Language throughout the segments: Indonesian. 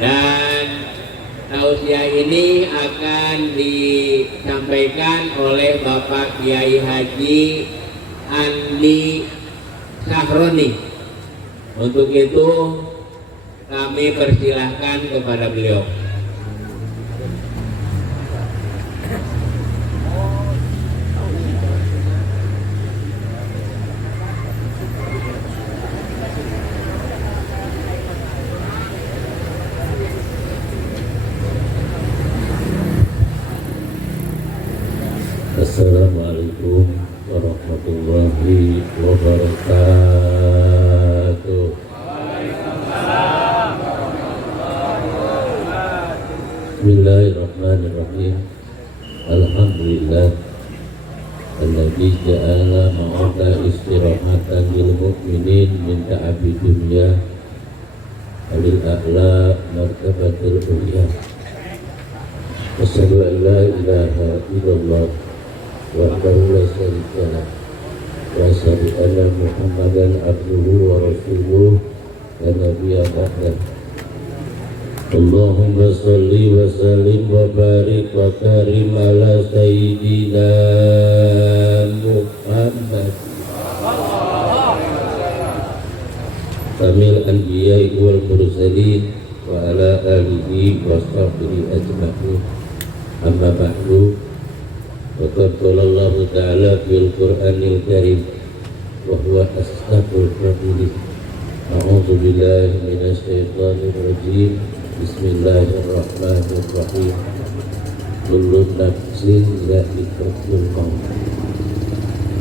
Dan tausiah ini akan disampaikan oleh Bapak Kiai Haji Andi Sahroni. Untuk itu kami persilahkan kepada beliau. Assalamualaikum warahmatullahi wabarakatuh. Bismillahirrahmanirrahim. Alhamdulillah alladzi ja'ala ma'ada istirahatan lil mu'minin min ta'abi dunya alil a'la martabatul ulya. Asyhadu an la ilaha illallah wahdahu la syarika lah wa asyhadu anna Muhammadan abduhu wa rasuluh la nabiyya ba'dah. Allahumma sholli wa sallim wa barik wa karim ala sayyidina Muhammad Kamil anbiya'i wal mursalin wa ala alihi wa sahbihi ajma'in. Amma ba'du. Waqad qala Allah ta'ala fil Qur'anil Karim wa huwa asdaqul qa'ilin. A'udzu billahi minasy syaithanir rajim. Bismillahirrahmanirrahim. Kullu nafsin dha'iqatul maut.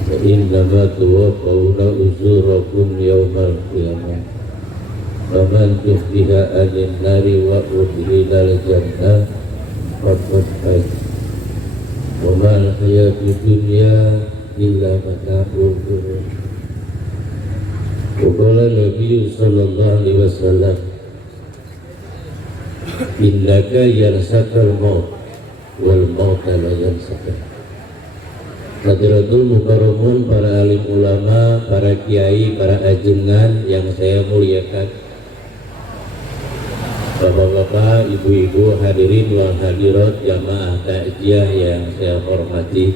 Wa innama tuwaffawna ujurakum yawmal qiyamah. Faman tuhbiha anin nari wa udhilal jannah faqad faz. Wa mal hayatud dunya illa mata'ul ghurur. Wa qala Nabi sallallahu alaihi wasallam, innaka yansakal maut wal mauta la yansaka. Hadratul mukarramun, para alim ulama, para kiai, para ajengan yang saya muliakan, bapak-bapak, ibu-ibu, hadirin wal hadirat jamaah takziah yang saya hormati,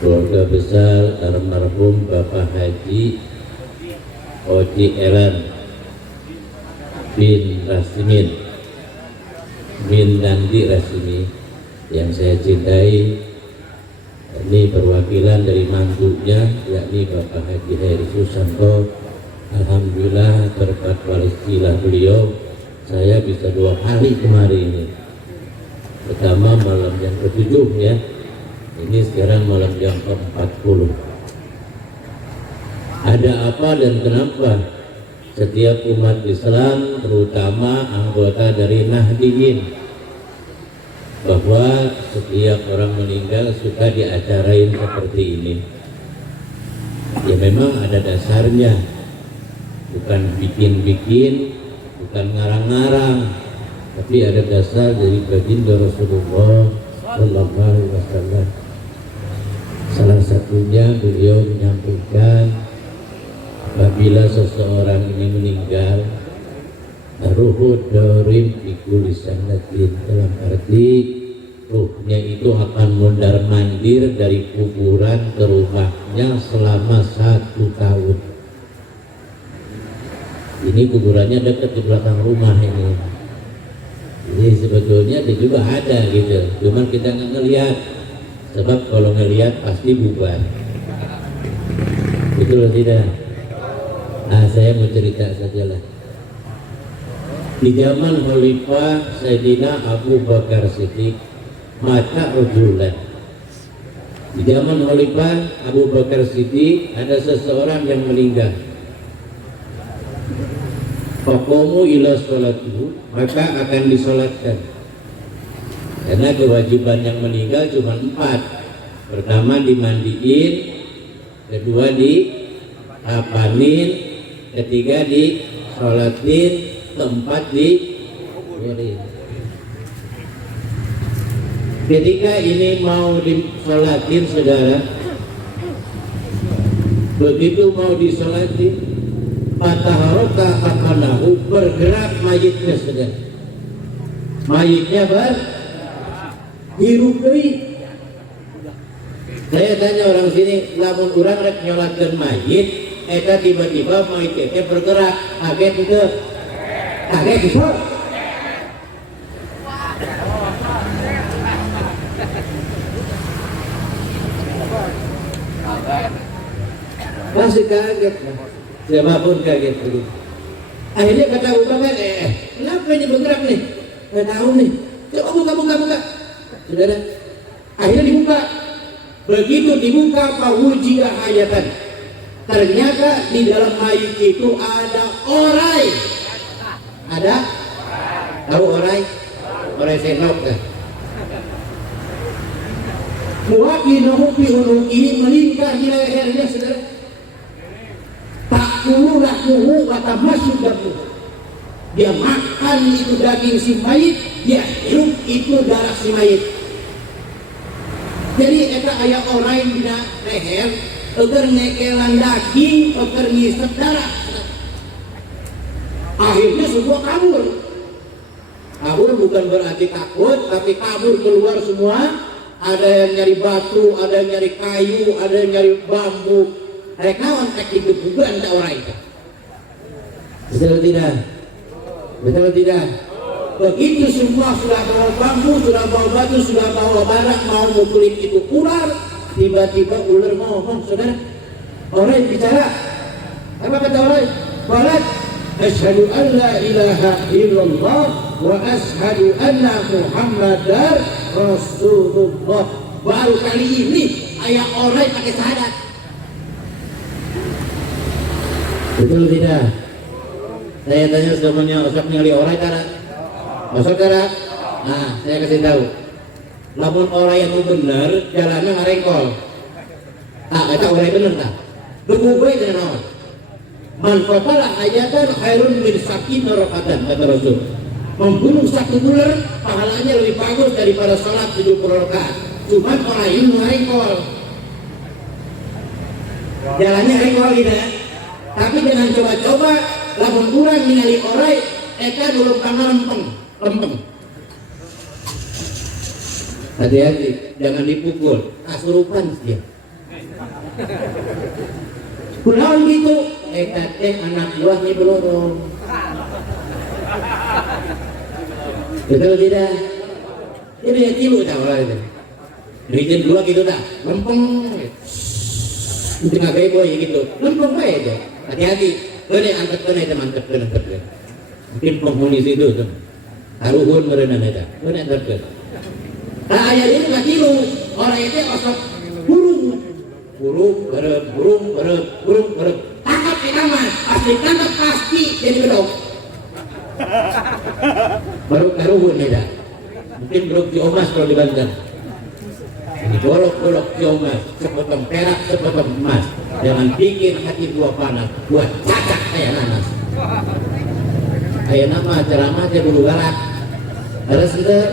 keluarga besar almarhum Bapak Haji Oji Eran bin Rasmin bin Nandi Rasmi yang saya cintai. Ini perwakilan dari mantunya, yakni Bapak Haji Heri Susanto. Alhamdulillah berkat wasilah beliau saya bisa 2 kali kemarin ini. Pertama malam yang ke-7 ya. Ini sekarang malam yang ke-40. Ada apa dan kenapa setiap umat Islam, terutama anggota dari Nahdiyin, bahwa setiap orang meninggal suka diacarain seperti ini? Ya memang ada dasarnya, bukan bikin-bikin, bukan ngarang-ngarang, tapi ada dasar dari baginda Rasulullah Sallallahu Alaihi Wasallam. Salah satunya beliau menyampaikan, apabila seseorang ini meninggal, ruhud darim ikul sanatin, dalam arti ruhnya itu akan mondar mandir dari kuburan ke rumahnya selama 1 tahun. Ini kuburannya dekat di belakang rumah ini. Jadi sebetulnya itu juga ada gitu, cuman kita nggak ngelihat, sebab kalau ngelihat pasti bubar. Betul atau tidak? Nah, saya mau cerita sajalah. Di zaman Khalifah Sayyidina Abu Bakar Siddiq, mata rajulan. Di zaman Khalifah Abu Bakar Siddiq ada seseorang yang meninggal. Faqamu ila sholatihi, maka akan disolatkan. Karena kewajiban yang meninggal cuma 4. Pertama dimandiin, kedua diapanin, ketiga disolatin, keempat dibiarin. Ketika ini mau disolatin, saudara, begitu mau disolatin, Fataharaka kafanahu, bergerak mayitnya saudara. Mayitnya hirup deui. Saya tanya orang sini, lamun urang rek nyolatkeun mayit, eta tiba-tiba mayit teh bergerak, kaget teu? Kaget teu? Masih kaget, siapapun kaget begitu. Akhirnya kata Abu Bakar, kenapa ini bergerak nih? Nggak tahu nih. Coba buka. Saudara, akhirnya dibuka. Begitu dibuka, fawujida hayatan. Ternyata di dalam mayit itu ada orai. Ada? Tahu orai? Orai senok kan? Muwaki nahupi unung ini melingkar di lehernya saudara. Tak kulu lakuhu kata masuk dalam. Dia makan itu daging si mayit, dia hirup itu darah si mayit. Jadi eta aya orang dina leher, agar ngekelan daging, agar ngisep darah. Akhirnya semua kabur. Kabur bukan berarti takut, tapi kabur keluar semua. Ada yang nyari batu, ada yang nyari kayu, ada yang nyari bambu. Rekawan tak hidup juga anda orang itu. Betul tidak? Betul tidak? Begitu semua sudah bawa bambu, sudah bawa batu, sudah bawa barang, mau mukulin itu ular, tiba-tiba ular mau ngomong, saudara. Orang bicara, apa kata orang? Balat, asyhadu an la ilaha illallah wa asyhadu anna Muhammadar Rasulullah. Baru kali ini ayat orang pakai syahadat. Betul tidak? Saya tanya semuanya, usap ningali orang cara. Masuk cara. Nah, saya kasih tahu. Lamun orang yang benar, jalannya ngarengkol. Eta orang benar tak? Dugu bae dengan naon? Man qatala ayatan khairun min sakin rakaatan kata Rasul. Membunuh satu ular pahalanya lebih bagus daripada salat 70 rakaat. Cuman orang ini ngarengkol. Jalannya rengkol gitu ya. Tapi dengan coba-coba lamun urang ningali orai eta dulu lempeng. Hati-hati, jangan dipukul, asurupan dia. Kunaon gitu, eta teh anak buah Nyi Blorong. Betul tidak? Ini ya tilu tak orang itu. Bikin dua gitu tak, lempeng. Itu nggak kayak boy gitu, lempeng aja aja. Hati-hati, kene angkat kene teman angkat kene. Mungkin penghuni situ tuh. Haruhun merenang eta, kene angkat kene. Nah ayat ini nggak tilu, orang itu osok burung berep. Tangkap kita mas, pasti tangkap pasti jadi bedok. Baru karuhun eta. Mungkin belum diomas kalau di Banten. Ini golok-golok diomas, sepotong perak, sepotong emas. Jangan bikin hati buah panas, buat cacak kayak nanas. Kayak nama ceramah aja dulu galak. Ada sudah.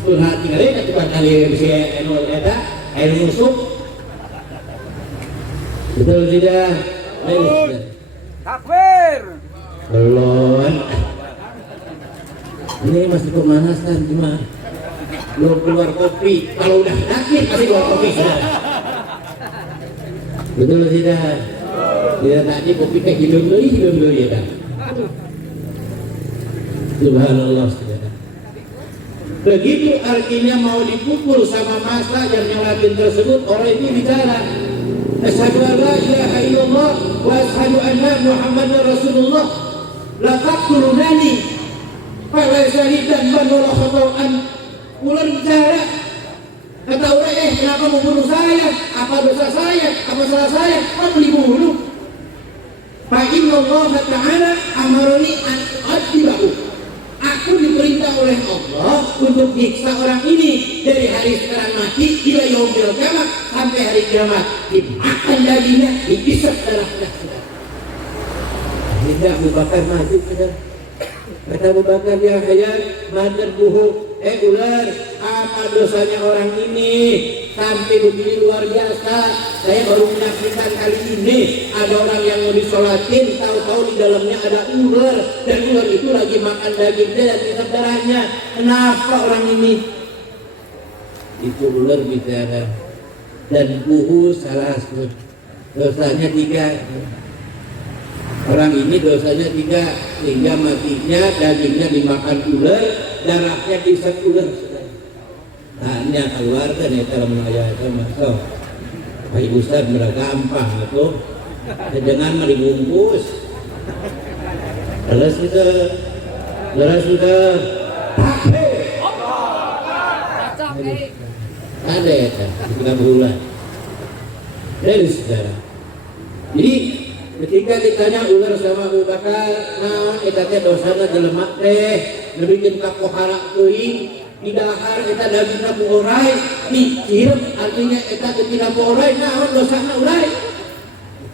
Hati kali itu bukan kali si enol eta, air musuh. Betul tidak? Kafir. Belum. Ini masih pemanasan cuma belum keluar kopi. Kalau udah sakit pasti keluar kopi sudah. Betul tidak? Tidak tadi kopi teh hidup dulu ya kan. Subhanallah saudara. Begitu artinya mau dipukul sama masa yang nyolatin tersebut, orang itu bicara asyhadu an la ilaha illallah wa asyhadu anna Muhammadar Rasulullah la taqtulunani fa syahidan wala khata'an. Ular bicara, kata orang kenapa membunuh saya? Apa dosa saya? Apa salah saya? Kok dibunuh? Fa inna Allah ta'ala amaroni an u'adzibahu. Aku diperintah oleh Allah untuk nyiksa orang ini dari hari sekarang mati hingga yaumil kiamat sampai hari kiamat. Dimakan dagingnya, dihisap darahnya. Tidak Abu Bakar maju saudara. Kata Abu Bakar, ya hayat madar buhu ular, apa dosanya orang ini sampai begini luar biasa? Saya baru menyaksikan kali ini ada orang yang mau disolatin, tahu-tahu di dalamnya ada ular, dan ular itu lagi makan dagingnya dan kisah darahnya. Kenapa orang ini? Itu ular bicara, dan buhu salah satu dosanya 3. Orang ini dosanya 3, sehingga matinya dagingnya dimakan ular, darahnya disek ular. Hanya keluarga nih kalau ayah itu masuk. Baik Ustaz mereka gampang itu, jangan mau dibungkus. Jelas sudah. Ada ya kan, kita berulang. Dari saudara. Jadi ketika ditanya ular sama Abu Bakar, nah eta teh dosana jelema teh lebih ka pohara teuing di dahar eta dagingna buorai dicir, artinya eta ketina buorai naon dosana urai.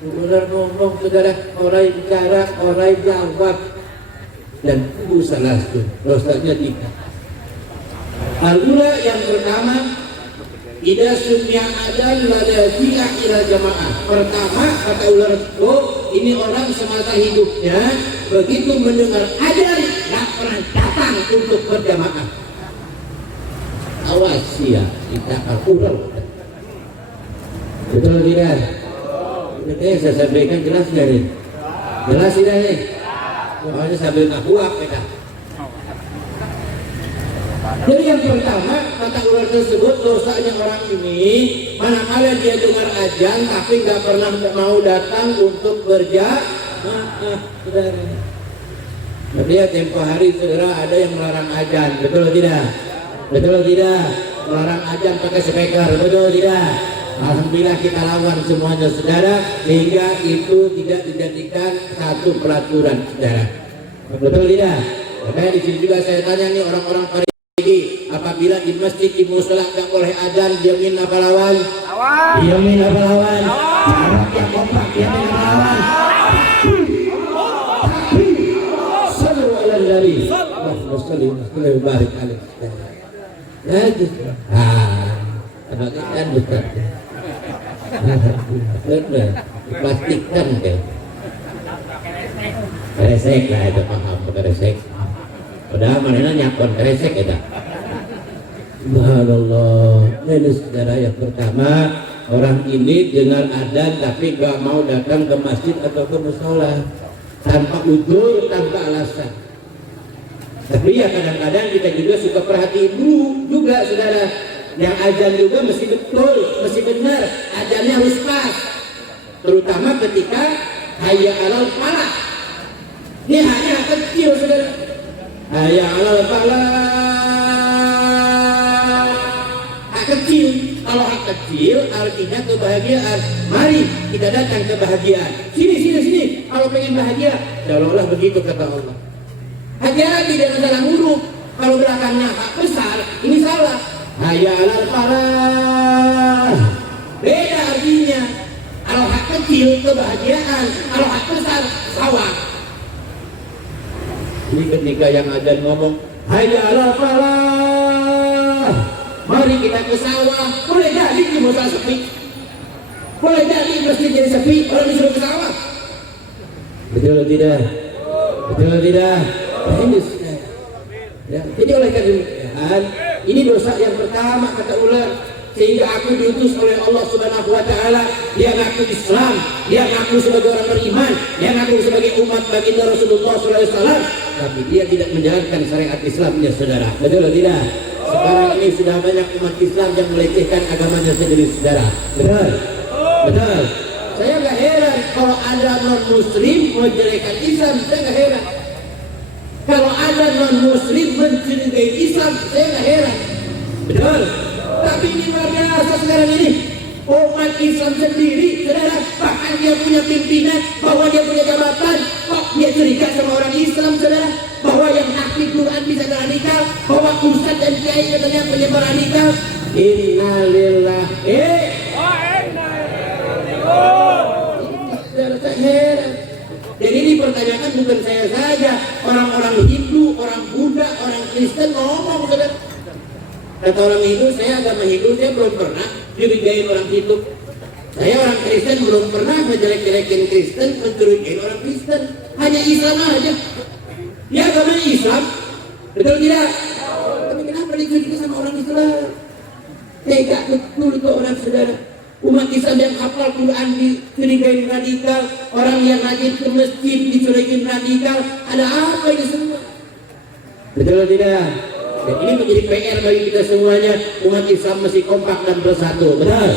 Ular ngomong saudara, orai bicara, orai jawab, dan kudu salah dosanya 3. Al-ula yang pertama, ida sunya adan lada fi'ah ila jamaah. Pertama kata ular itu, ini orang semasa hidupnya begitu mendengar adan gak pernah datang untuk berjamaah. Awas ya, kita kalkulau. Betul tidak? Ini saya sampaikan jelas gak nih? Jelas tidak nih? Soalnya sambil ngakuak kita. Jadi yang pertama kata ular tersebut, dosanya orang ini manakala dia dengar azan tapi gak pernah mau datang untuk berjamaah. Saudara, tempo hari saudara ada yang melarang azan, betul tidak? Betul tidak? Melarang azan pakai speaker, betul tidak? Alhamdulillah kita lawan semuanya saudara, sehingga itu tidak dijadikan satu peraturan saudara. Betul tidak? Makanya di sini juga saya tanya nih orang-orang apabila di masjid di musola nggak boleh adzan, diamin apa lawan? Diamin apa lawan? Jarak yang kompak, diamin apa lawan? Sallu ala nabi. Allahumma shalli wa barik alaihi. Apa kan betul? Betul. Dipastikan kan? Resek lah itu paham, resek. Padahal mana nyakon resek itu. Subhanallah. Ini saudara yang pertama, orang ini dengar adzan tapi gak mau datang ke masjid atau ke musola tanpa udzur, tanpa alasan. Tapi ya kadang-kadang kita juga suka perhatiin dulu juga saudara, yang adzan juga mesti betul, mesti benar, adzannya harus pas. Terutama ketika hayya 'alal falah. Ini hanya kecil saudara. Hayya 'alal falah. Kecil, kalau hak kecil artinya kebahagiaan. Mari kita datang kebahagiaan. Sini. Kalau pengen bahagia, seolah-olah begitu kata Allah. Hati-hati dengan salah huruf. Kalau belakangnya hak besar, ini salah. Hayya 'alal falah. Beda artinya. Kalau hak kecil kebahagiaan, kalau hak besar sawah. Ini ketika yang adzan ngomong hayya 'alal falah, mari kita ke sawah. Boleh jadi di musola sepi, boleh jadi masjid jadi sepi, orang disuruh ke sawah. Betul tidak? Betul tidak? Ini ya. Jadi oleh karena ini dosa yang pertama kata ular, sehingga aku diutus oleh Allah Subhanahu wa taala. Dia ngaku Islam, dia ngaku sebagai orang beriman, dia ngaku sebagai umat baginda Rasulullah SAW, tapi dia tidak menjalankan syariat Islamnya saudara. Betul tidak? Sekarang ini sudah banyak umat Islam yang melecehkan agamanya sendiri saudara. Betul? Betul. Saya gak heran kalau ada non-muslim menjelekan Islam, saya gak heran. Kalau ada non-muslim mencurigai Islam, saya gak heran. Betul? Tapi ini luar biasa sekarang ini. Umat Islam sendiri, saudara, bahkan dia punya pimpinan, bahwa dia punya jabatan, kok dia curiga sama orang Islam, saudara? Bahwa yang hafiz Quran bisa radikal, bahwa ustaz dan kiai katanya penyebar radikal. Innalillahi wa inna ilaihi raji'un. Jadi ini pertanyaan bukan saya saja, orang-orang Hindu, orang Buddha, orang Kristen ngomong, saudara. Kata orang Hindu, saya agama Hindu, saya belum pernah curigain orang Hindu. Saya orang Kristen belum pernah menjelek-jelekin Kristen, mencurigain orang Kristen. Hanya Islam aja. Ya agamanya Islam, betul tidak? Tapi kenapa dicurigai sama orang Islam? Tega betul itu orang saudara. Umat Islam yang hafal Quran dicurigain radikal, orang yang rajin ke masjid dicurigain radikal. Ada apa ini semua? Betul tidak? Dan ini menjadi PR bagi kita semuanya. Umat Islam mesti kompak dan bersatu. Benar?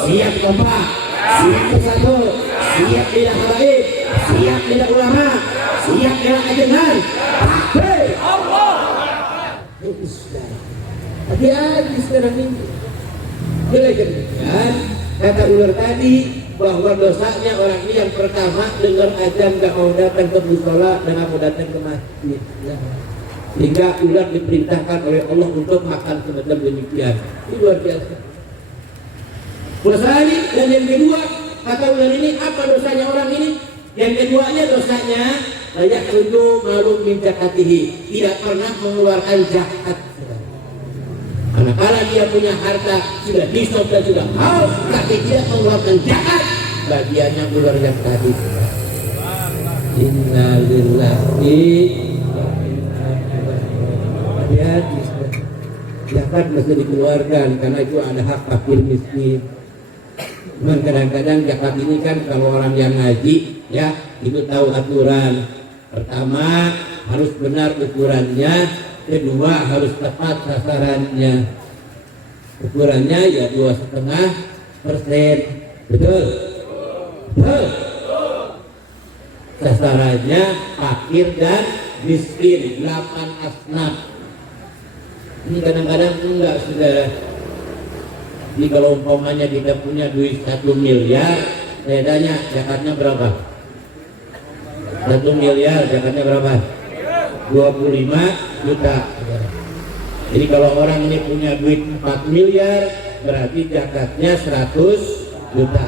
Siap kompak, siap bersatu, siap tidak habaib, siap tidak ulama, siap tidak ajengan. Takbir! Hati-hati sekarang ini. Kan kata ular tadi bahwa dosanya orang ini yang pertama dengar azan gak mau datang ke musola dan gak mau datang ke masjid. Sehingga ular diperintahkan oleh Allah untuk makan semacam demikian. Ini luar biasa. Dosa ini, dan yang kedua kata ular ini apa dosanya orang ini? Yang keduanya dosanya layak rujuk malum min zakatihi, tidak pernah mengeluarkan zakat. Manakala dia punya harta sudah disop dan sudah haus tapi tidak mengeluarkan zakat, bagiannya ular yang tadi. Innalillahi wa inna ilaihi raji'un. Zakat mesti dikeluarkan karena itu ada hak fakir miskin. Cuman kadang-kadang zakat ini kan kalau orang yang ngaji ya itu tahu aturan. Pertama harus benar ukurannya, kedua harus tepat sasarannya. Ukurannya ya 2,5%, betul? Betul. Sasarannya fakir dan miskin, 8 asnaf. Ini kadang-kadang enggak saudara. Jadi kalau umpamanya kita punya duit 1 miliar, saya tanya zakatnya berapa? 1 miliar zakatnya berapa? 25 juta. Jadi kalau orang ini punya duit 4 miliar, berarti zakatnya 100 juta.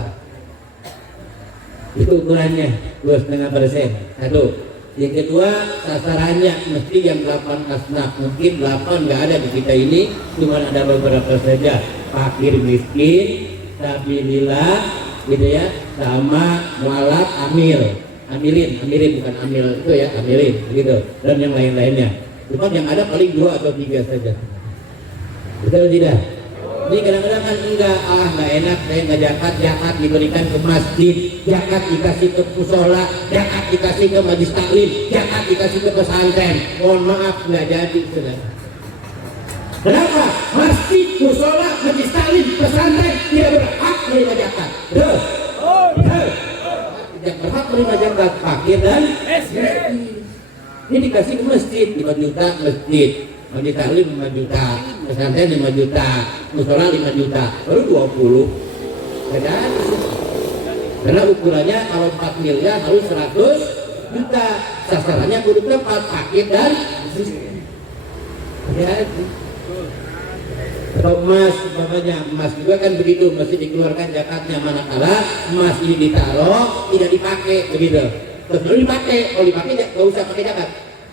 Itu ukurannya 2,5%. Satu. Yang kedua, sasarannya mesti yang 8 asnaf. Mungkin 8 nggak ada di kita ini, cuma ada beberapa saja. Fakir miskin, sabilillah, gitu ya, sama mualaf, amilin bukan amil itu ya, amilin, gitu. Dan yang lain-lainnya. Cuma yang ada paling 2 atau 3 saja. Betul tidak? Ini kadang-kadang kan enggak enak, saya nggak zakat diberikan ke masjid, zakat dikasih ke musola, zakat dikasih ke majlis taklim, zakat dikasih ke pesantren. Mohon maaf nggak jadi saudara. Kenapa? Masjid, musola, majlis taklim, pesantren tidak berhak menerima zakat. Betul? Betul. Tidak berhak menerima zakat fakir dan miskin. Ini dikasih ke masjid, 5 juta masjid. Majlis taklim 5 juta, pesantren 5 juta, musola 5 juta, baru 20. Beda. Karena ukurannya kalau 4 miliar harus 100 juta, sasarannya kudu tepat, fakir dan miskin. Hati-hati. Kalau emas, umpamanya emas juga kan begitu, mesti dikeluarkan zakatnya. Manakala emas ini ditaruh tidak dipakai, begitu. Terus kalau dipakai nggak usah pakai zakat.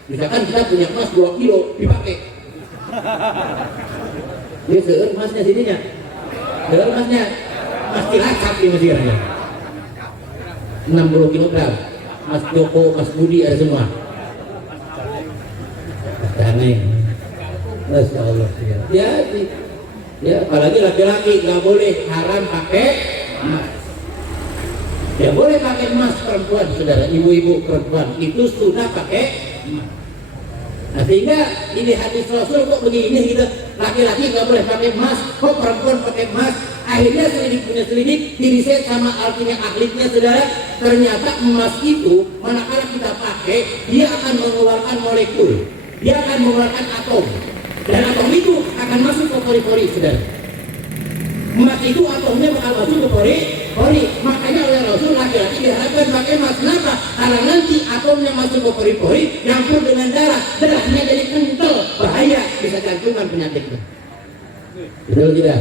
Misalkan kita punya emas 2 kilo dipakai, dia seueur emasnya sininya, seueur emasnya, emas Cilacap di Mesirnya, 60 kilogram, emas Joko, emas Budi ada semua. Aneh, Masya Allah. Ya, apalagi laki-laki nggak boleh haram pakai emas. Ya boleh pakai emas perempuan, saudara, ibu-ibu perempuan itu sudah pakai emas. Nah, sehingga ini hadis Rasul kok begini gitu, laki-laki nggak boleh pakai emas, kok perempuan pakai emas. Akhirnya selidik diriset sama artinya ahlinya saudara, ternyata emas itu manakala kita pakai dia akan mengeluarkan molekul, dia akan mengeluarkan atom, dan atom itu akan masuk ke pori-pori saudara. Emas itu atomnya bakal masuk ke pori-pori, makanya oleh Rasul laki-laki diharapkan pakai emas. Kenapa? Karena nanti atomnya masuk ke pori-pori, nyampur dengan darahnya jadi kental, bahaya, bisa jantungan penyakitnya. Betul tidak?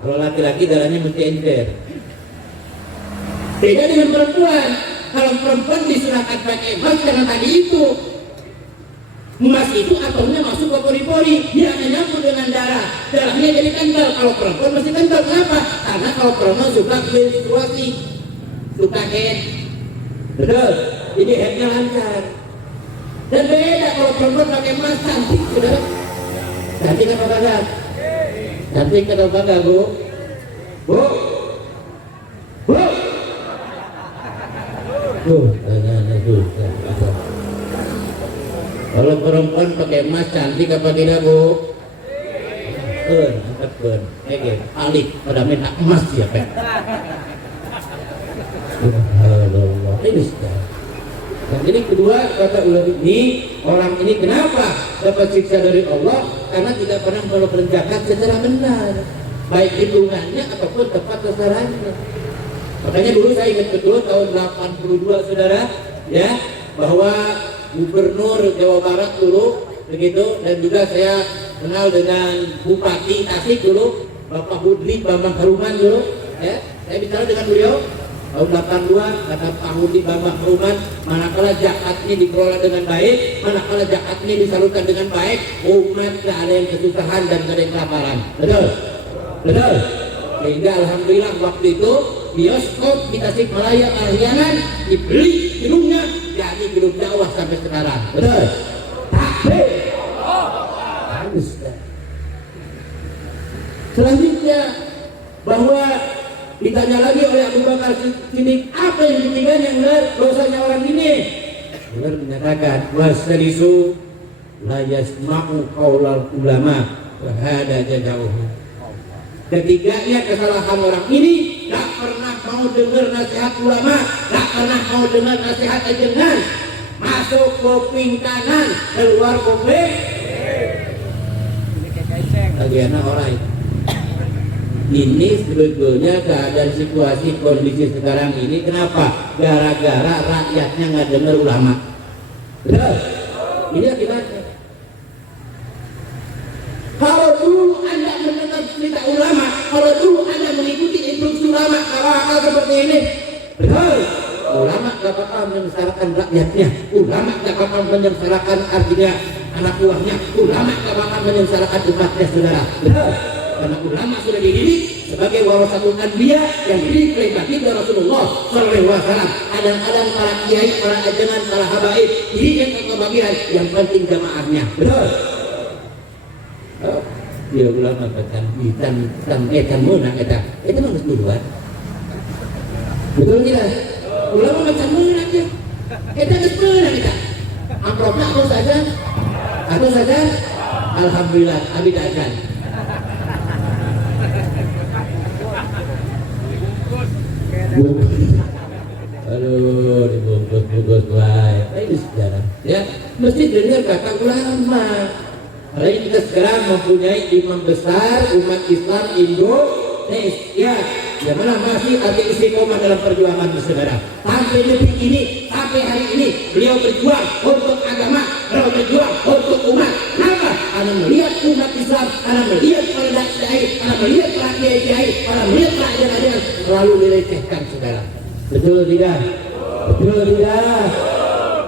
Kalau laki-laki darahnya mesti encer. Beda dengan perempuan. Kalau perempuan diserahkan pakai emas karena tadi itu Emas itu atomnya masuk ke pori-pori, dia menyambut dengan darah, darahnya jadi kental. Kalau perempuan masih kental, kenapa? Karena kalau perempuan suka menstruasi, suka head, betul, jadi headnya lancar. Dan beda kalau perempuan pakai emas, cantik, saudara. Cantik apa kagak? Cantik atau kagak, Bu? Bu? Bu? Tanya tuh. Kalau perempuan pakai emas cantik apa tidak, Bu? Angkat ben, alik pada minta emas ya, Pak. Allah, ini sudah. Dan jadi kedua kata ulama ini, orang ini kenapa dapat siksa dari Allah? Karena tidak pernah melakukan zakat secara benar, baik hitungannya ataupun tepat sasarannya. Makanya dulu saya ingat betul tahun 82, saudara, ya, bahwa Gubernur Jawa Barat dulu begitu, dan juga saya kenal dengan Bupati Tasik dulu, Bapak Hudli Bambang Haruman dulu, ya, saya bicara dengan beliau tahun 82, kata Pak Hudli Bambang Haruman, manakala zakat ini dikelola dengan baik, manakala zakat ini disalurkan dengan baik, umat tidak ada yang kesusahan dan tidak ada yang kelaparan. Betul? Betul? Sehingga alhamdulillah waktu itu bioskop di Tasikmalaya Ahyanan dibeli gedungnya, jadi gedung dakwah sampai sekarang. Betul? Takbir. Bagus. Selanjutnya bahwa ditanya lagi oleh Abu Bakar Siddiq, apa yang ditinggalkan yang benar dosanya orang ini? Benar menyatakan wasalisu la yasma'u qaulal ulama wa hada jauh. Ketiganya kesalahan orang ini, tak pernah mau dengar nasihat ulama, tak pernah mau dengar nasihat ajengan, masuk kuping kanan, keluar kuping. Bagiannya orang ini sebetulnya keadaan situasi kondisi sekarang ini kenapa? Gara-gara rakyatnya nggak dengar ulama. Betul? Ini akibatnya. Kalau dulu Anda mendengar cerita ulama, kalau dulu Anda mengikuti instruksi ulama, hal seperti ini, betul. Ulama gak bakal menyengsarakan rakyatnya, ulama gak bakal menyengsarakan artinya anak buahnya, ulama gak bakal menyengsarakan umatnya, saudara. Betul. Karena ulama sudah dididik sebagai warasatul anbiya yang dididik oleh baginda Rasulullah sallallahu alaihi wasallam. Adang-adang para kiai, para ajengan, para habaib dididik ke kebagian, yang penting jamaahnya. Betul. Dia ulama katakan tan menang kita. Itu harus duluan. Betul tidak? Ulama macam menang aja. Kita harus menang kita. Amplopnya aku saja. Alhamdulillah, abi dajan. Aduh, dibungkus baik. Ini sejarah. Ya, mesti dengar kata ulama. Hari kita sekarang mempunyai imam besar umat Islam Indonesia, yang mana masih ada istiqomah dalam perjuangan saudara. Sampai detik ini, sampai hari ini, beliau berjuang untuk agama, beliau berjuang untuk umat. Kenapa? Karena melihat umat Islam, karena melihat para dai, karena melihat para kiai, karena melihat para ajaran selalu dilecehkan saudara. Betul tidak? Betul tidak?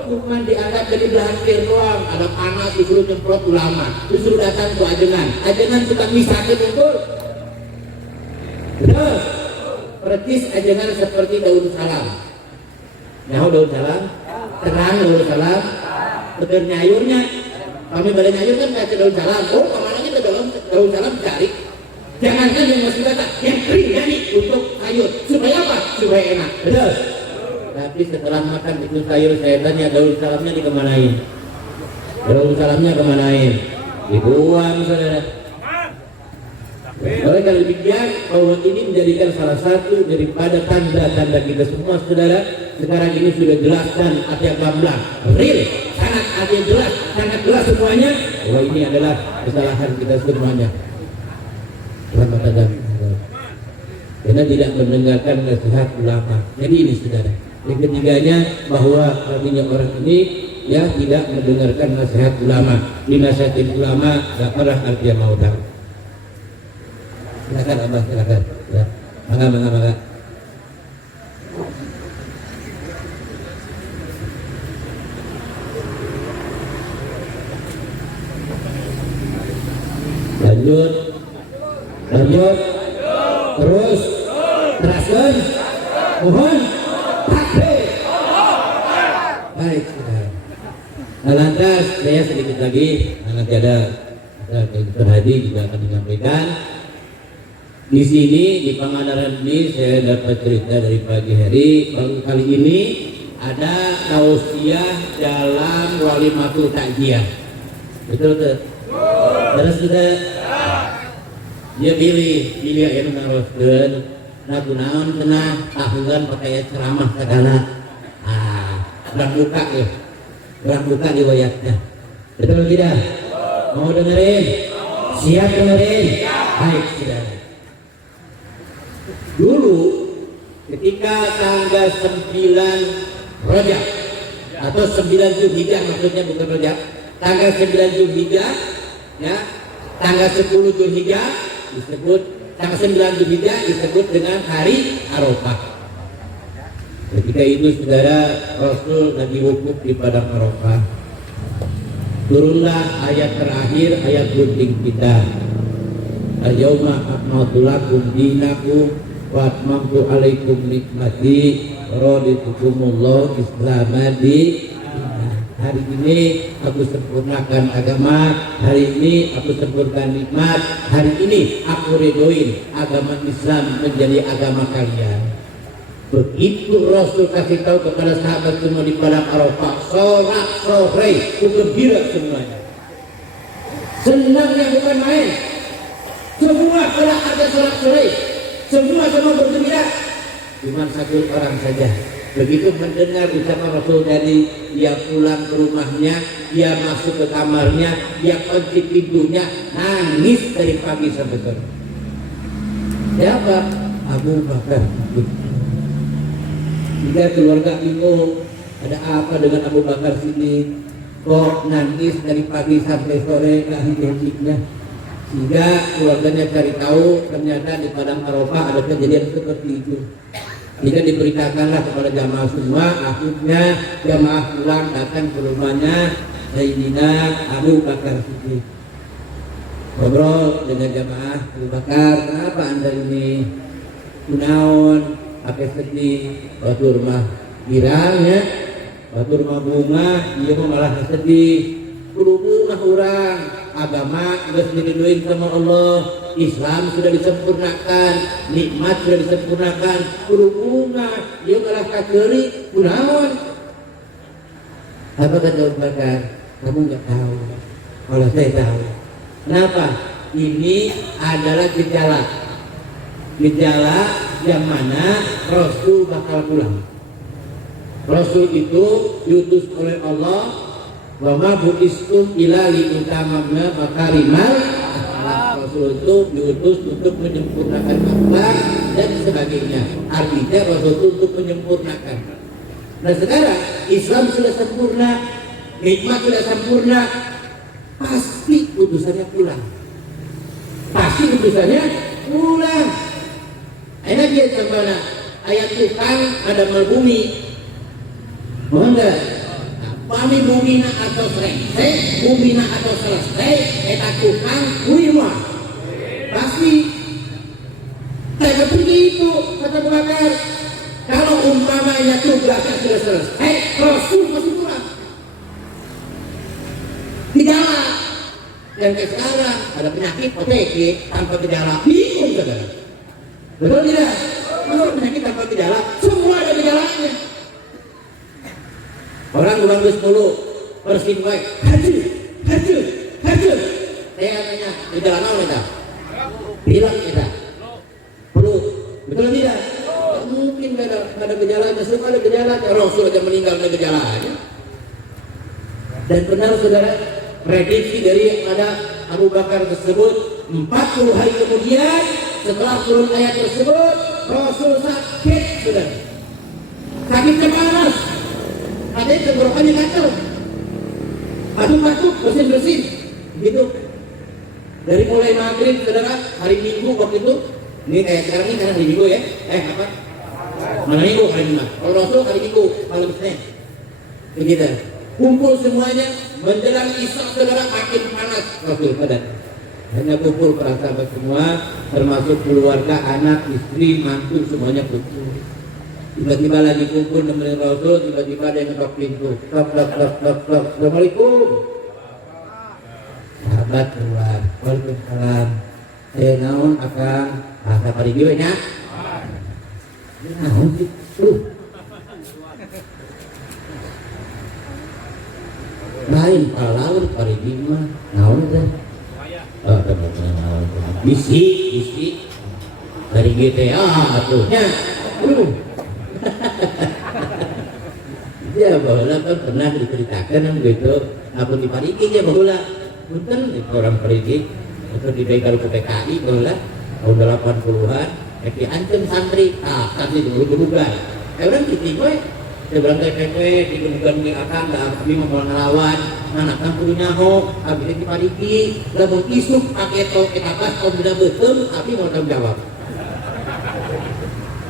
Cuma dianggap jadi belahan pil doang, ada panas disuruh nyemprot ulama, disuruh datang ke ajengan suka misahin unggul. Betul. Percis ajengan seperti daun salam. Nyaho daun salam, terang daun salam, betul nyayurnya. Kami pada nyayur kan kayak daun salam. Oh, kemana kita daun salam cari. Jangankan yang masih kata, yang kering nih untuk sayur. Supaya apa? Supaya enak. Betul. Tapi setelah makan itu sayur, saya tanya daun salamnya dikemanain? Daun salamnya kemanain? Dibuang, saudara. Oleh karena demikian, bahwa ini menjadikan salah satu daripada tanda-tanda kita semua, saudara. Sekarang ini sudah jelas dan artinya gamblang, real, sangat artinya jelas, sangat jelas semuanya. Bahwa ini adalah kesalahan kita semuanya. Karena tidak mendengarkan nasihat ulama. Jadi ini saudara. Yang ketiganya bahwa artinya orang ini ya tidak mendengarkan nasihat ulama. Dinasihatin ulama gak pernah artinya mau tahu. Silakan Abah, silakan. Ya. Mangga. lanjut, lanjut, terus, teraskan, mohon, takbir. Baik, saudara. Nah, lantas saya sedikit lagi, nanti ada Dr. Hadi juga akan menyampaikan. Di sini di Pangandaran ini saya dapat cerita dari pagi hari, baru kali ini ada tausiah dalam walimatul takziah. Betul tuh? Terus sudah dia pilih ya mengaroskeun lagu naon cenah tahunan pakai ceramah segala. Berang buka ya. Berang buka riwayatnya. Betul tidak? Mau dengerin? Siap dengerin? Baik, sudah. Dulu ketika tanggal 9 Rajab atau 9 Zulhijjah, maksudnya bukan Rajab, tanggal 9 Zulhijjah ya, tanggal 10 Zulhijjah disebut, tanggal 9 Zulhijjah disebut dengan hari Arafah. Ketika itu saudara, Rasul lagi wukuf di padang Arafah. Turunlah ayat terakhir, ayat gunting kita. Al-yawma akmaltu lakum dinakum wa atmamtu alaikum nikmati raditukumullah islamadi. Hari ini aku sempurnakan agama, hari ini aku sempurnakan nikmat, hari ini aku redoin agama Islam menjadi agama kalian. Begitu Rasul kasih tahu kepada sahabat semua di padang Arafah, sorak sorai, gembira semuanya. Senangnya bukan main. Semua telah ada sorak sorai, semua bergembira. Cuma satu orang saja. Begitu mendengar ucapan Rasul tadi, dia pulang ke rumahnya, dia masuk ke kamarnya, dia kunci pintunya, nangis dari pagi sampai sore. Siapa? Abu Bakar. Jika keluarga bingung, ada apa dengan Abu Bakar sini? Kok nangis dari pagi sampai sore gak henti-hentinya? Sehingga keluarganya cari tahu, ternyata di padang Arafah ada kejadian seperti itu. Jika diberitakanlah kepada jamaah semua, akhirnya jamaah pulang datang ke rumahnya Sayyidina Abu Bakar Siddiq. Ngobrol dengan jamaah, Abu Bakar, kenapa anda ini kunaon? Pakai sedih, batu rumah girangnya, batu rumah bunga, dia malah sedih. Kudu bunga orang, agama sudah diridhoin sama Allah, Islam sudah disempurnakan, nikmat sudah disempurnakan, kudu bunga, dia malah kakeri, kunaon? Apa kata Abu Bakar? Kamu nggak tahu, kalau saya tahu. Kenapa? Ini adalah gejala yang mana Rasul bakal pulang. Rasul itu diutus oleh Allah, wa ma bu'istum ila liutamamna makarimal akhlak. Rasul itu diutus untuk menyempurnakan akhlak dan sebagainya. Artinya Rasul itu untuk menyempurnakan. Nah sekarang Islam sudah sempurna, nikmat sudah sempurna, pasti utusannya pulang. Pasti utusannya pulang. Enak dia kemana? Ayat tukang ada bumi. Mohon enggak? Pami bumina atau selesai, bumina atau selesai, eta tukang kuima. Pasti. Tapi begitu kata Abu Bakar. Kalau umpamanya tugasnya sudah selesai, Rasul masih pulang. Gejala. Dan sekarang ada penyakit OTG tanpa gejala, bingung saudara. Betul tidak? Kalau penyakit tanpa gejala, semua ada gejalanya. Orang ulang dulu, bersin baik, haji. Saya tanya, gejala naon eta? Bilang eta. Perlu, betul tidak? Mungkin ada gejalanya, semua ada gejala. Rasul aja meninggal ada gejalanya. Dan benar saudara, prediksi dari yang ada Abu Bakar tersebut, 40 hari kemudian setelah turun ayat tersebut, Rasul sakit sudah. Sakitnya panas. Ada tenggorokannya kacau. Batuk-batuk, bersin-bersin. Gitu. Dari mulai maghrib, saudara, hari Minggu waktu itu, ini sekarang ini karena hari Minggu ya. Apa? Mana Minggu hari Jumat. Kalau Rasul hari Minggu, malam Senin. Begitu. Kumpul semuanya, menjelang Isya saudara makin panas Rasul badan. Hanya kumpul para sahabat semua, termasuk keluarga, anak, istri, mantu, semuanya kumpul. Tiba-tiba lagi kumpul nemenin Rasul, tiba-tiba ada yang ngetok pintu. Tok, tok, tok, tok, tok. Assalamualaikum. Sahabat keluar. Waalaikumsalam. Naon akang bahasa parigi we nya? Naon itu? Lain palaur parigi mah naon teh? Bisi dari GTA atuhnya. Ya bahwa kan pernah diceritakan begitu apa di parigi ya bahwa punten orang parigi atau di kalau ke PKI bahwa tahun 80-an kayak ancam santri tapi dulu kan orang gitu gue seberang TPP digunakan di akang kami mau ngelawan anak kan kudu nyaho abis di parigi lamun isuk pakai tong etapas om tidak betul tapi mau tanggung jawab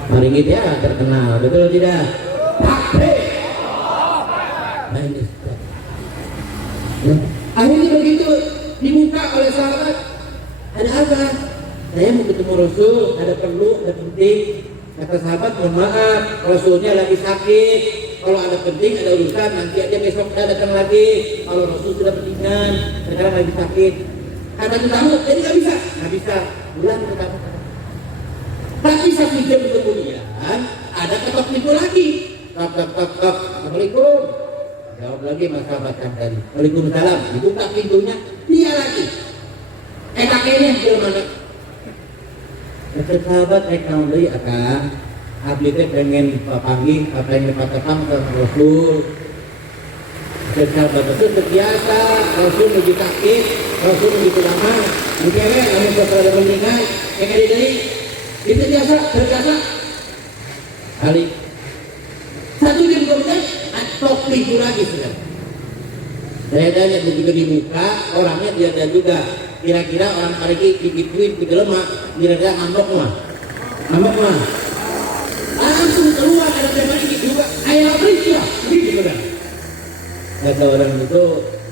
parigi dia terkenal betul tidak pakai akhirnya begitu dibuka oleh sahabat. Ada apa? Saya mau ketemu Rasul, ada perlu, ada penting. Kata sahabat, mohon maaf, Rasulnya lagi sakit. Kalau ada penting, ada urusan, nanti aja besok saya datang lagi. Kalau Rasul sudah pentingan, sekarang lagi sakit. Kata tamu, jadi nggak bisa. Nggak bisa, pulang ke tamu. Tapi 1 jam kemudian, ada ketok pintu lagi. Tok, tok, tok, tok. Assalamualaikum. Jawab lagi mas sahabat yang tadi. Waalaikumsalam. Dibuka pintunya, dia lagi. Kakeknya di mana? Kata sahabat naon deui akang. Abdi teh pengen papanggih apa yang dikatakan ke Rasul. Kata sahabat itu terbiasa Rasul lebih sakit, Rasul lebih lama. Mungkin anu saudara meninggal, kayak deui. Itu biasa, terbiasa. Kali 1 jam kemudian atok pintu lagi sudah. Saya tanya begitu dibuka, orangnya dia ada juga. Kira-kira orang parigi dikituin ke lemak, kira-kira ngambek mah. Langsung keluar ada tema ini juga. Ayah pergi lah, gitu kan. Kata orang itu,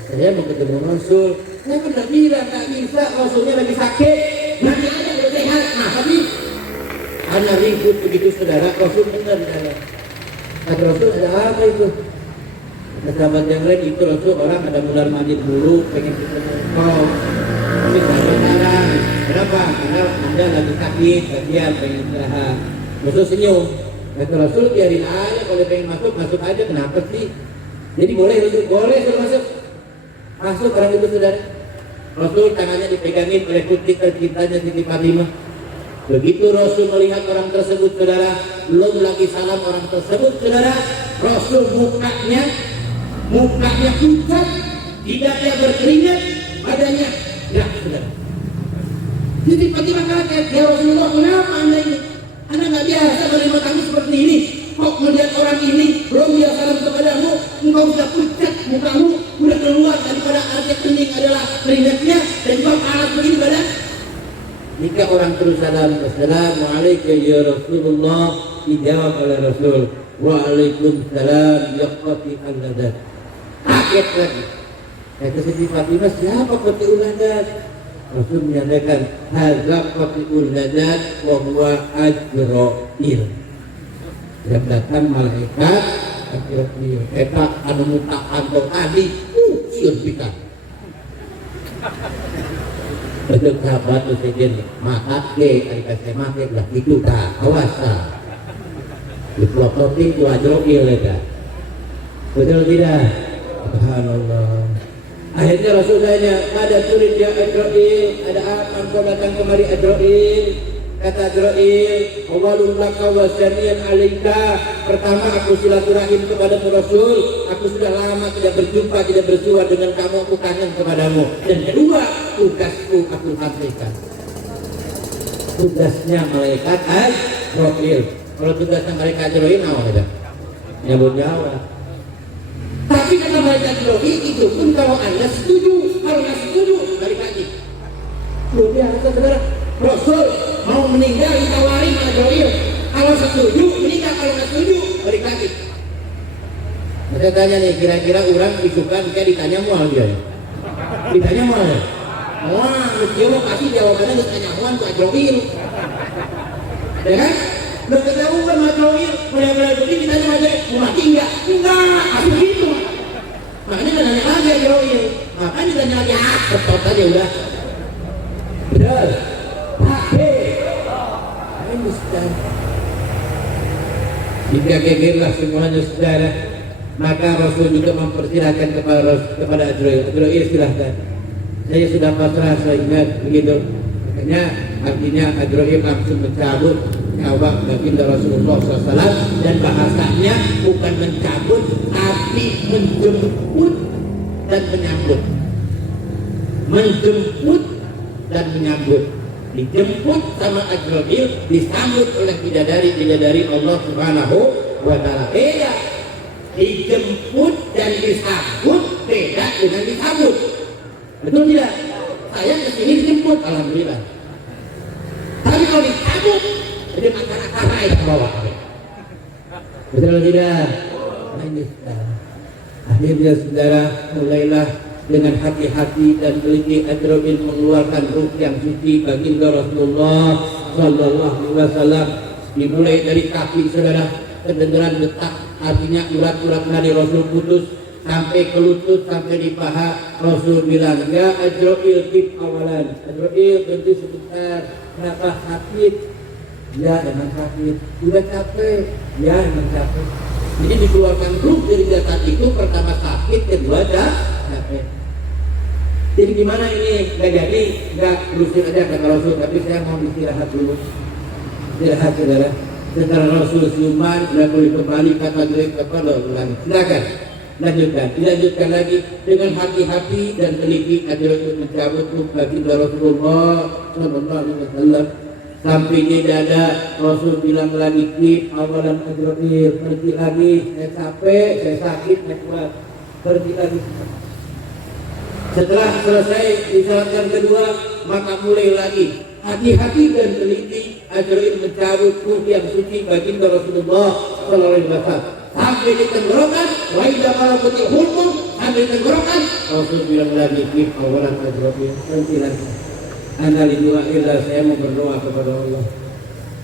saya mau ketemu Rasul. Saya pernah bilang tak bisa, Rasulnya lagi sakit. Nanti aja udah sehat. Nah tapi anak ribut begitu saudara, Rasul dengar dalam. Kata Rasul ada apa itu? Kata sahabat yang lain itu Rasul orang ada mudar manjit dulu, pengen ketemu kau. Tapi sekarang, kenapa? Karena anda lagi sakit, bagian pengen istirahat. Rasul senyum. Kata Rasul biarin aja, kalau pengen masuk aja. Kenapa sih? Jadi boleh Rasul, boleh Rasul masuk. Masuk orang itu saudara. Rasul tangannya dipegangin oleh putri tercintanya Siti Fatimah. Begitu Rasul melihat orang tersebut saudara, belum lagi salam orang tersebut saudara, Rasul mukanya pucat, tidaknya berkeringat, badannya ya saudara. Jadi Fatimah kaget, ya Rasulullah kenapa anda ini? Anda nggak biasa menerima tamu seperti ini. Kok melihat orang ini belum dia salam kepadamu, engkau sudah pucat mukamu, sudah keluar daripada arti kening adalah keringatnya dan juga panas begini badan. Jika orang terus salam, Assalamualaikum ya Rasulullah, dijawab oleh Rasul, Waalaikumsalam ya qati al-ladat. Kaget lagi. Kata Siti Fatimah, siapa qati al-ladat? Rasul menyatakan, hadza qati al-ladat wa huwa Ajra'il. Yang datang malaikat Ajra'il. Eta anu muka antong tadi, siun pikan. Betul sahabat itu sejen makat ke ketika saya makan lah itu tak awas tak diplototin itu Ajra'il ya betul tidak? Subhanallah. Akhirnya Rasul tanya, ada tulis ya Ajra'il, ada apa engkau datang kemari Ajra'il? Kata Ajra'il, awalun laka wa saniyan alaika. Pertama aku silaturahim kepada Rasul, aku sudah lama tidak berjumpa, tidak bersua dengan kamu, aku kangen kepadamu. Dan kedua, tugasku aku sampaikan. Tugasnya malaikat Ajra'il. Kalau tugasnya malaikat Ajra'il apa ada? Nyambut jawab. Tapi kata malaikat Ajra'il itu pun kalau anda setuju, kalau nggak setuju balik lagi. Luar biasa saudara. Rasul mau meninggal ditawarin Ajra'il. Kalau setuju meninggal, kalau nggak setuju balik lagi. Saya tanya nih, kira-kira orang isukan kayak ditanya mual dia. Ditanya mual ya? Wah, Jawa kasih jawabannya untuk tanyawan ke Ajroil. Ya kan? Udah ketahuan Ajroil, mulai begini ditanya aja, mau mati enggak? Enggak, asli gitu. Makanya nanya lagi Ajroil. Makanya ditanya lagi, bertot aja udah. Betul. Pakai. Ini Ustaz. Jika gegerlah semuanya saudara, maka Rasul juga mempersilahkan kepada Ajroil. Ajroil silahkan. Saya sudah pasrah, saya ingat begitu. Makanya artinya Ajroil langsung mencabut nyawa baginda Rasulullah SAW, dan bahasanya bukan mencabut tapi menjemput dan menyambut. Menjemput dan menyambut. Dijemput sama Ajroil, disambut oleh bidadari Allah Subhanahu wa Ta'ala. Beda. Dijemput dan disambut beda dengan disambut. Betul tidak? Saya kesini dijemput, alhamdulillah. Tapi kalau disambut, jadi masyarakat naik ke bawah. Betul tidak? Akhirnya saudara, mulailah dengan hati-hati dan teliti Ajroil mengeluarkan ruh yang suci baginda Rasulullah Sallallahu Alaihi Wasallam. Dimulai dari kaki saudara, kedengaran detak, artinya urat-urat nadi Rasul putus sampai ke lutut, sampai di paha. Rasul bilang, ya Ajroil, tip awalan. Ajroil, berhenti sebentar. Kenapa sakit? Ya emang sakit. Udah capek? Ya emang capek. Jadi dikeluarkan ruh dari jasad itu, pertama sakit, kedua capek. Jadi gimana ini? Gak jadi, gak terusin aja kata Rasul, tapi saya mau istirahat dulu. Istirahat saudara. Setelah Rasul siuman, sudah boleh kembali kata Ajroil kepada ulangi. Silakan. Dilanjutkan lagi dengan hati-hati dan teliti Ajroil mencabut ruh baginda Rasulullah Sallallahu Alaihi Wasallam sampai di dada. Rasul bilang lagi, tip awalan Ajroil, berhenti lagi, saya capek, saya sakit, saya kuat, berhenti lagi. Setelah selesai isyarat yang kedua, maka mulai lagi hati-hati dan teliti Ajroil mencabut ruh yang suci baginda Rasulullah Sallallahu Alaihi Wasallam sampai di tenggorokan. Wa idza balaghatil hulqum, sampai tenggorokan. Rasul bilang lagi, tip awalan Ajroil, berhenti lagi. Ana lidua illa, saya mau berdoa kepada Allah.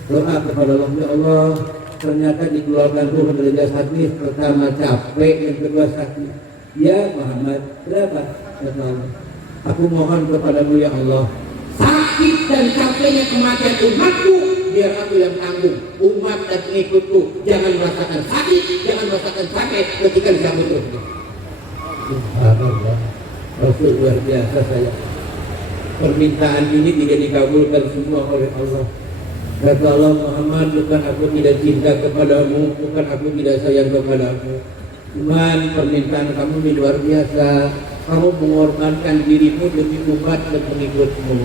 Doa kepada Allah, ya Allah, ternyata dikeluarkan ruh dari jasad ini, pertama capek, yang kedua sakit. Ya Muhammad, berapa? Kata Allah, aku mohon kepadamu ya Allah, sakit dan capeknya kematian umatku biar aku yang tanggung. Umat dan pengikutku jangan merasakan sakit, jangan merasakan capek ketika disambut ruh. Subhanallah, Rasul luar biasa saya. Permintaan ini tidak dikabulkan semua oleh Allah. Kata Allah, Muhammad, bukan aku tidak cinta kepadamu, bukan aku tidak sayang kepadamu, cuman permintaan kamu ini luar biasa. Kamu mengorbankan dirimu demi umat dan pengikutmu.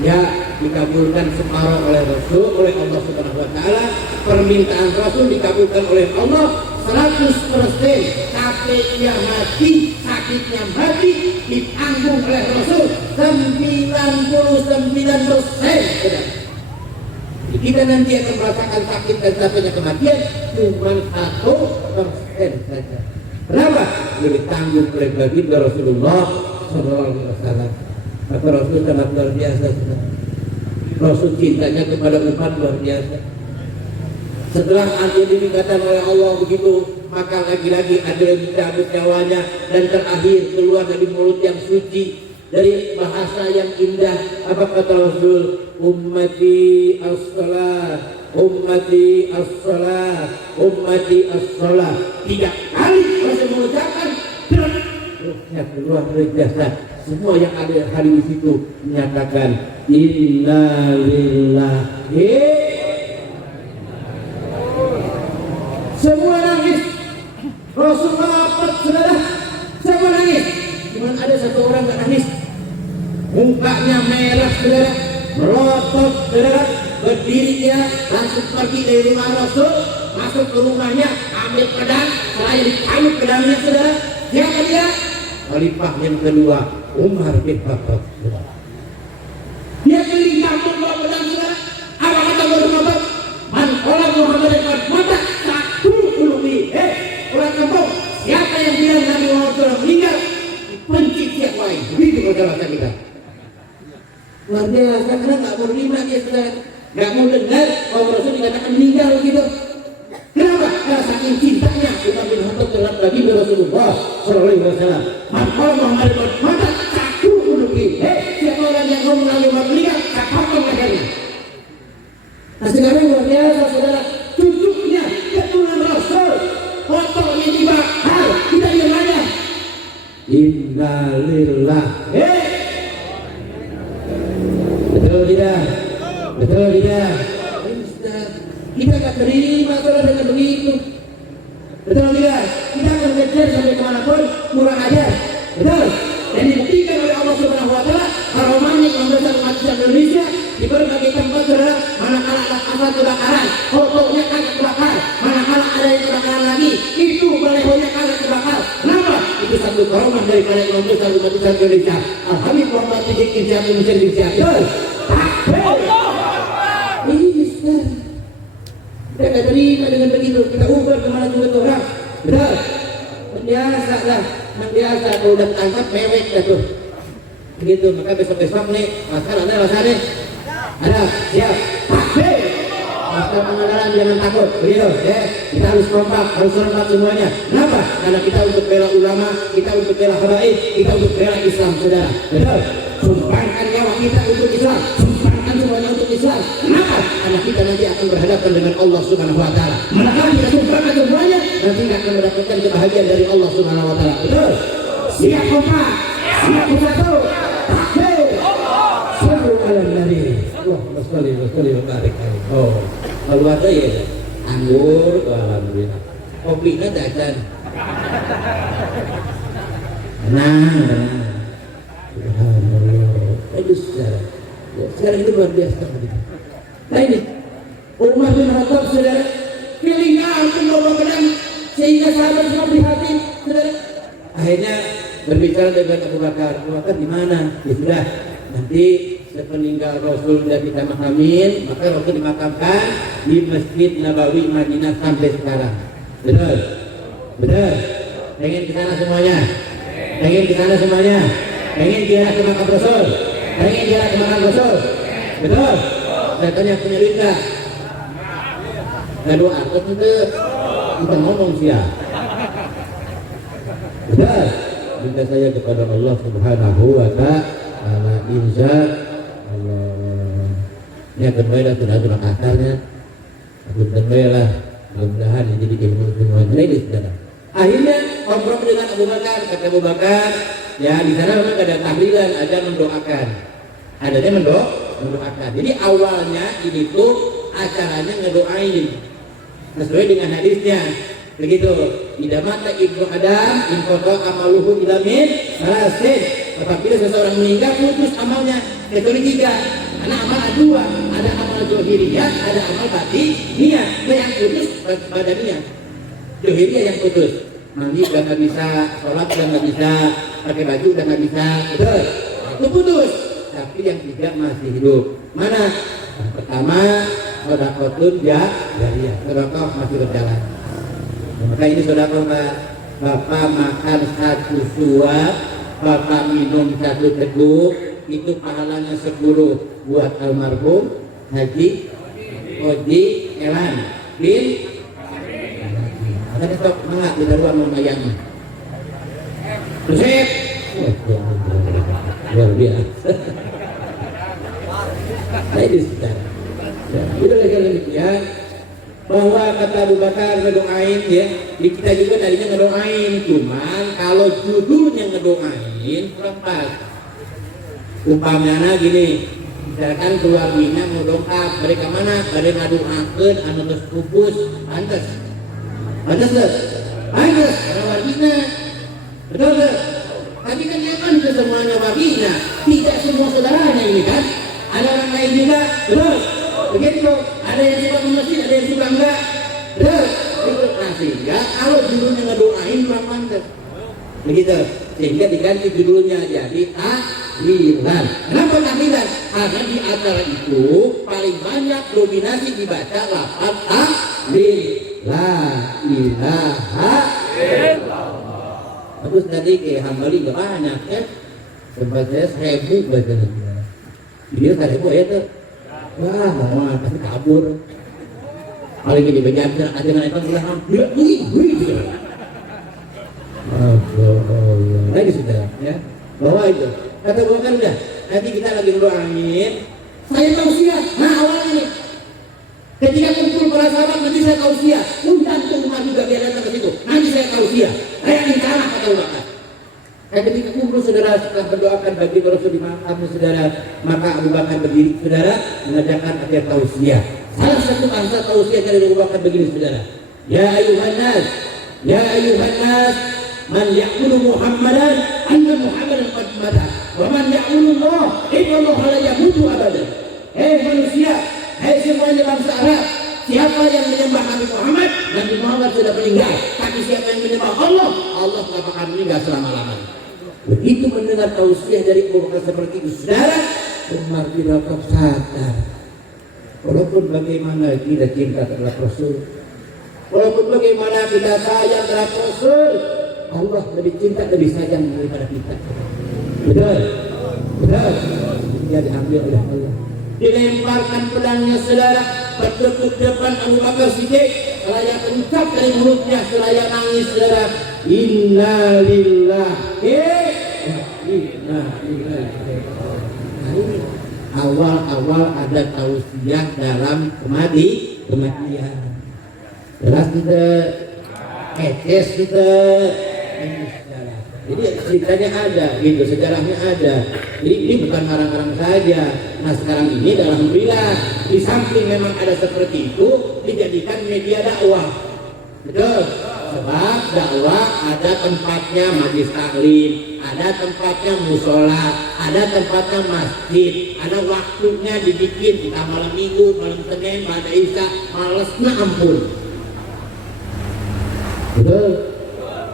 Ya, dikabulkan separuh oleh Rasul, oleh Allah Subhanahu Wa Taala. Permintaan Rasul dikabulkan oleh Allah 100%. Capeknya mati, sakitnya mati, ditanggung oleh Rasul 99%. Kita nanti akan merasakan sakit dan capeknya kematian cuma 1% saja. Kenapa? Ditanggung oleh baginda Rasulullah Sallallahu Alaihi Wasallam. Maka Rasul sangat luar biasa. Rasul cintanya kepada umat luar biasa. Setelah Ajroil dikatakan oleh Allah begitu, maka lagi-lagi Ajroil dicabut nyawanya dan terakhir keluar dari mulut yang suci, dari bahasa yang indah. Apa kata Rasul? Ummati as-salat, ummati as-salat, ummati as-salat. 3 kali Rasul mengucapkan, ruhnya keluar dari jasad. Semua yang ada hari di situ menyatakan inna lillahi. Semua nangis. Rasul apa saudara? Semua nangis. Cuma ada satu orang gak nangis. Mukanya merah saudara, melotot saudara, berdiri dia langsung pergi dari rumah Rasul, masuk ke rumahnya, ambil pedang, selain dicambuk pedangnya saudara. Siapa dia? Khalifah yang kedua, Umar bin Khattab. Dia keliling kampung bawa pedang saudara. Apa kata Muhammad? Man qala Muhammad qad mata satu ulubi. Orang kampung, siapa yang bilang Nabi Muhammad meninggal? Dipencit tiap lain. Begitu kata kita. Luar biasa, karena nggak mau terima dia saudara, nggak mau dengar bahwa Rasul dikatakan meninggal gitu. Kenapa? Karena saking cintanya Umar bin Khattab terhadap baginda Rasulullah Sallallahu Alaihi Wasallam. Maka Muhammad maka satu uluki. Siapa orang yang ngomong lalu Umar meninggal, tak potong lehernya. Nah sekarang luar biasa saudara, cucunya keturunan Rasul, fotonya dibakar, kita diam aja. Innalillah. Betul tidak? Betul tidak? Kita gak terima saudara dengan begitu. Betul tidak? Kita akan ngejar sampai kemanapun kurang ajar. Betul? Dan dibuktikan oleh Allah Subhanahu Wa Taala haromani yang besar umat Islam Indonesia di berbagai tempat saudara. Manakala ada asal kebakaran, fotonya kagak kebakar. Manakala ada yang kebakaran lagi, itu balehonya kagak kebakar. Kenapa? Itu satu karomah daripada Imam besar umat Islam Indonesia. Alhamdulillah Muhammad Tidik Insyaallah Indonesia. Betul? Kita tidak terima dengan begitu, kita ubah kemana juga tuh orang. Betul? Biasa lah, biasa kalau udah tangkap mewek dah tuh. Begitu, maka besok-besok nih masalahnya ada siap. Takbir. Masa pengadilan jangan takut, begitu ya. Kita harus kompak, harus hormat semuanya. Kenapa? Karena kita untuk bela ulama, kita untuk bela habaib, kita untuk bela Islam, saudara. Betul? Sumpahkan nyawa kita untuk Islam, sumpahkan semuanya untuk Islam. Kenapa? Karena kita nanti akan berhadapan dengan Allah Subhanahu Wa Taala. Manakala kita sumpahkan semuanya, nanti akan mendapatkan kebahagiaan dari Allah Subhanahu Wa Taala. Betul? Siap kompak, siap bersatu. Takbir. Sallu ala Nabi. Allahumma shalli wa sallim wa barik alaihi. Oh, keluarga ya. Anggur, alhamdulillah. Kopinya jajan. Nah. Itu sekarang itu luar biasa. Nah ini Umar bin Khattab saudara, feelingnya ampun bawa pedang sehingga sahabat semua prihatin saudara. Akhirnya berbicara dengan Abu Bakar. Abu Bakar di mana? Ya sudah, nanti sepeninggal Rasul sudah kita makamin, maka Rasul dimakamkan di Masjid Nabawi Madinah sampai sekarang. Benar? Benar? Pengen ke sana semuanya? Pengen ke sana semuanya? Pengen dia ke makam Rasul? Pengen dia ke makam Rasul? Betul? Saya tanya punya duit gak? Gak doa, kita ngomong siap. Betul? Minta saya kepada Allah Subhanahu Wa Ta'ala. Insya Allah. Ini akan baiklah sudah kasarnya. Akan baiklah. Mudah-mudahan ini jadi kehidupan ini saudara. Akhirnya ngobrol dengan Abu Bakar. Kata Abu Bakar, ya di sana memang ada tahlilan, ada mendoakan. Adanya mendoakan. Jadi awalnya ini tuh acaranya ngedoain. Sesuai dengan hadisnya. Begitu. Idza mata ibnu Adam in qata amaluhu ila min salasin. Apabila seseorang meninggal putus amalnya kecuali 3. Karena amal ada 2, ada amal zahiriyah, ada amal batiniyah. Yang putus badannya. Zahiriyah yang putus. Mandi udah nggak bisa, sholat udah nggak bisa, pakai baju udah nggak bisa, betul? Itu putus. Tapi yang 3 masih hidup. Mana? Yang pertama, sedekahun jariyah. Sedekah masih berjalan. Maka ini saudara Bapak makan 1 suap, Bapak minum 1 teguk, itu pahalanya 10 buat almarhum Haji Oji Elan bin. Makanya sok semangat di dalam memayangnya. Terus luar biasa. Nah ini sudah. Itu lagi ya. Bahwa kata Abu Bakar ngedoain ya, di kita juga tadinya ngedoain, cuman kalau judulnya ngedoain kurang pas. Umpamanya gini, misalkan keluarganya mau dongkap, mereka mana? Mereka ngaduakeun anu geus pupus, pantes. Pantes deh? Pantes, karena wargina. Betul deh? Tapi kan yang kan semuanya wargina, tidak semua saudaranya ini kan. Ada orang lain juga, betul? Begitu, ada yang suka ke masjid, ada yang suka enggak. Betul? Itu sehingga kalau judulnya ngedoain kurang pantes. Begitu, sehingga diganti judulnya jadi tahlilan. Kenapa tahlilan? Karena di acara itu paling banyak dominasi dibaca lafaz tahlil. La ilaha illallah. Terus tadi ke Hambali gak banyak kan? Tempat saya 1000 baca. Dia tadi gua ya tuh. Wah, mau pasti kabur. Paling ini bagian aja nggak itu bilang, gitu. Allah, lagi sudah, ya. Bawa itu. Kata gua kan udah. Nanti kita lagi doain. Saya tausiah. Nah awal ini. Ketika kumpul para sahabat nanti saya tausiah. Undang tuh rumah juga biar datang ke situ. Nanti saya tausiah. Saya yang salah kata ulama. Ketika kumpul saudara setelah berdoakan bagi Rasul di makamnya saudara, maka Abu Bakar berdiri saudara mengajarkan akhir tausiah. Salah satu bahasa tausiah dari Abu Bakar begini saudara. Ya ayuhan nas, man ya'budu Muhammadan, anna Muhammadan qad mata. Wa man ya'budu Allah, inna Allah la yamutu abadan. Manusia, semuanya bangsa Arab, siapa yang menyembah Nabi Muhammad, Nabi Muhammad sudah meninggal. Tapi siapa yang menyembah Allah, Allah tidak akan meninggal selama-lamanya. Begitu mendengar tausiah dari Abu Bakar seperti itu, saudara, Umar bin Khattab sadar. Walaupun bagaimana kita cinta terhadap Rasul, walaupun bagaimana kita sayang terhadap Rasul, Allah lebih cinta, lebih sayang daripada kita. Betul, betul. Dia diambil oleh Allah. Dilemparkan pedangnya saudara, bertekuk depan Abu Bakar Siddiq, selaya terucap dari mulutnya, selaya nangis saudara. Inna lillahi wa inna ilaihi raji'un. Awal-awal ada tausiah dalam kematian. Jelas tidak? Etes tidak? Jadi ceritanya ada, gitu, sejarahnya ada. Jadi ini bukan karang-karang saja. Nah sekarang ini alhamdulillah di samping memang ada seperti itu, dijadikan media dakwah. Betul. Sebab dakwah ada tempatnya majlis taklim, ada tempatnya musola, ada tempatnya masjid, ada waktunya dibikin kita malam minggu, malam Senin, pada Isya, malesnya ampun. Betul.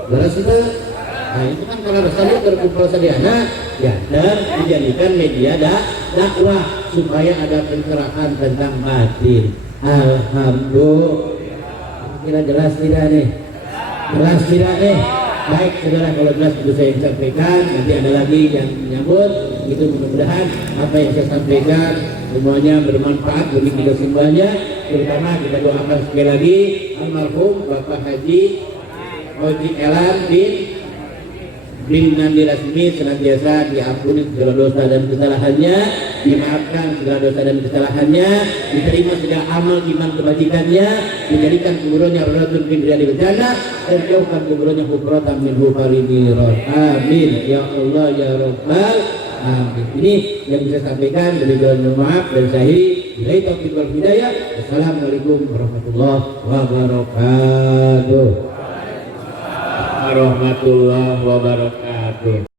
Beres itu. Nah itu kan karena rasanya berkumpul sediana, ya dan dijadikan media dakwah supaya ada pencerahan tentang batin. Alhamdulillah. Kira jelas tidak nih? Jelas tidak nih? Baik saudara, kalau jelas itu saya sampaikan. Nanti ada lagi yang menyambut. Itu mudah-mudahan apa yang saya sampaikan semuanya bermanfaat bagi kita semuanya. Terutama kita doakan sekali lagi almarhum Bapak Haji Oji Elan bin Nandi Rasmi senantiasa diampuni segala dosa dan kesalahannya, dimaafkan segala dosa dan kesalahannya, diterima segala amal iman kebajikannya, dijadikan kuburannya Rasul bin Riyadil Jannah, dan jauhkan kuburannya hukratan min hufalimirat. Amin ya Allah ya Rabbal amin. Ini yang bisa sampaikan, dari jalan maaf dari saya. Bila taufiq wal hidayah. Assalamualaikum warahmatullahi wabarakatuh. Warahmatullahi wabarakatuh.